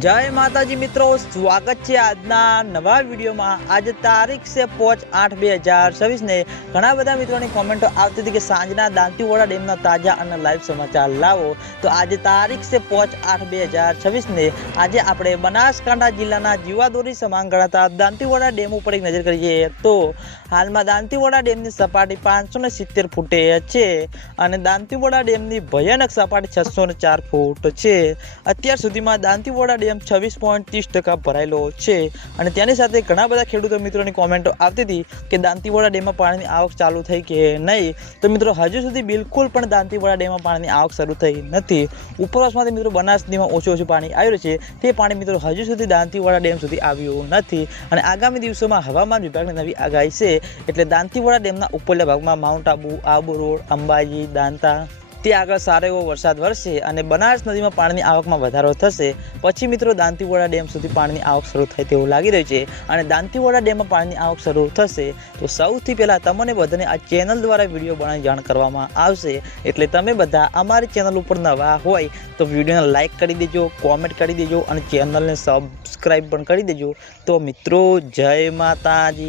जय माताजी मित्रों, स्वागत है आजना नवा वीडियो में। आज तारीख से 5/8/2026 ने घना बधा मित्रों की कॉमेंटो आती थी कि सांजना दांतीवाड़ा डेमना ताजा और लाइव समाचार लावो। तो आज तारीख से 5/8/2026 ने आज आपणे बनासकांठा जिल्लाना जीवादोरी समान गणाता दांतीवाड़ा डेम पर एक नजर करिए तो हाल में दांतीवाड़ा डेमनी सपाटी 570 फूटे है और दांतीवाड़ा डेमनी भयानक सपाटी 604 फूट है। अत्यार सुधीमां दांतीवाड़ा डेम 26.30% भरायेलो छे अने त्यानी साथे घणा बधा खेडूतो मित्रोनी कॉमेंटो आवती थी कि दांतीवाड़ा डेममां पाणीनी आवक चालू थई के नहीं। तो मित्रों हजू सुधी बिल्कुल पण दांतीवाड़ा डेममां पाणीनी आवक शरू थई नथी। उपरवासमांथी मित्रों बनास नदीमां ओछું पाणी આવી રહ્યું છે તે પાણી मित्रों हजू सुधी दांतीवाड़ा डेम सुधी આવ્યું નથી અને આગામી દિવસોમાં હવામાન વિભાગની નવી આગાહી છે એટલે દાંતીવાड़ा ડેમના ઉપરલા ભાગમાં માઉન્ટ આબુ, આબુ રોડ, અંબાજી, દાંતા તે આગળ સારો એવો વરસાદ વરસે અને બનાસ નદીમાં પાણીની આવકમાં વધારો થશે પછી મિત્રો દાંતીવાડા ડેમ સુધી પાણીની આવક શરૂ થાય તેવું લાગી રહ્યું છે અને દાંતીવાડા ડેમમાં પાણીની આવક શરૂ થશે તો સૌથી પહેલાં તમને બધાને આ ચેનલ દ્વારા વિડીયો બનાવી જાણ કરવામાં આવશે એટલે તમે બધા અમારી ચેનલ ઉપર નવા હોય તો વિડીયોને લાઇક કરી દેજો, કોમેન્ટ કરી દેજો અને ચેનલને સબસ્ક્રાઈબ પણ કરી દેજો। તો મિત્રો જય માતાજી।